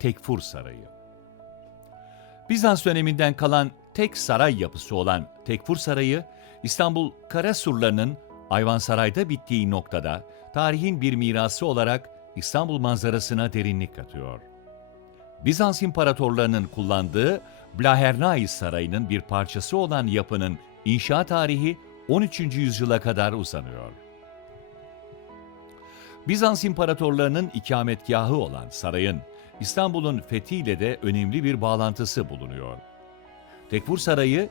Tekfur Sarayı. Bizans döneminden kalan tek saray yapısı olan Tekfur Sarayı, İstanbul Karasurları'nın Ayvansaray'da bittiği noktada tarihin bir mirası olarak İstanbul manzarasına derinlik katıyor. Bizans imparatorlarının kullandığı Blahernais Sarayı'nın bir parçası olan yapının inşa tarihi 13. yüzyıla kadar uzanıyor. Bizans imparatorlarının ikametgahı olan sarayın İstanbul'un fethiyle de önemli bir bağlantısı bulunuyor. Tekfur Sarayı,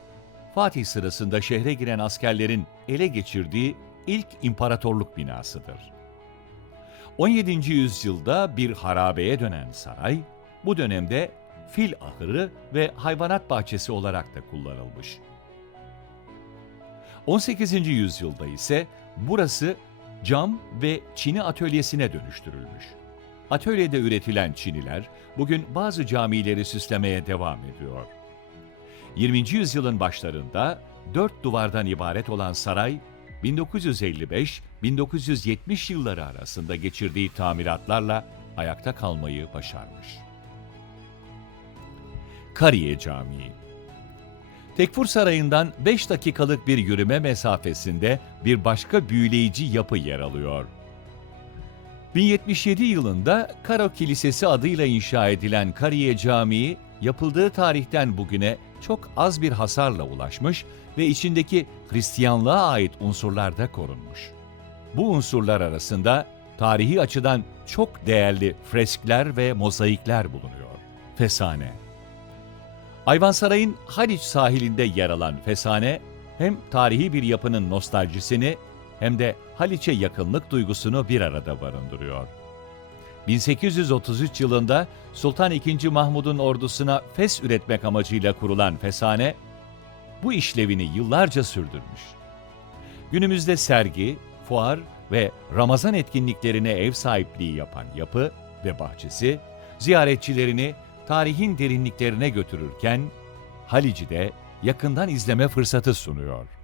Fatih sırasında şehre giren askerlerin ele geçirdiği ilk imparatorluk binasıdır. 17. yüzyılda bir harabeye dönen saray, bu dönemde fil ahırı ve hayvanat bahçesi olarak da kullanılmış. 18. yüzyılda ise burası cam ve çini atölyesine dönüştürülmüş. Atölyede üretilen çiniler bugün bazı camileri süslemeye devam ediyor. 20. yüzyılın başlarında dört duvardan ibaret olan saray, 1955-1970 yılları arasında geçirdiği tamiratlarla ayakta kalmayı başarmış. Kariye Camii Tekfur Sarayı'ndan 5 dakikalık bir yürüme mesafesinde bir başka büyüleyici yapı yer alıyor. 1077 yılında Karo Kilisesi adıyla inşa edilen Kariye Camii, yapıldığı tarihten bugüne çok az bir hasarla ulaşmış ve içindeki Hristiyanlığa ait unsurlar da korunmuş. Bu unsurlar arasında tarihi açıdan çok değerli freskler ve mozaikler bulunuyor. Fesane Ayvansaray'ın Haliç sahilinde yer alan Fesane, hem tarihi bir yapının nostaljisini hem de Haliç'e yakınlık duygusunu bir arada barındırıyor. 1833 yılında Sultan II. Mahmud'un ordusuna fes üretmek amacıyla kurulan Fesane, bu işlevini yıllarca sürdürmüş. Günümüzde sergi, fuar ve Ramazan etkinliklerine ev sahipliği yapan yapı ve bahçesi, ziyaretçilerini tarihin derinliklerine götürürken Halic'i de yakından izleme fırsatı sunuyor.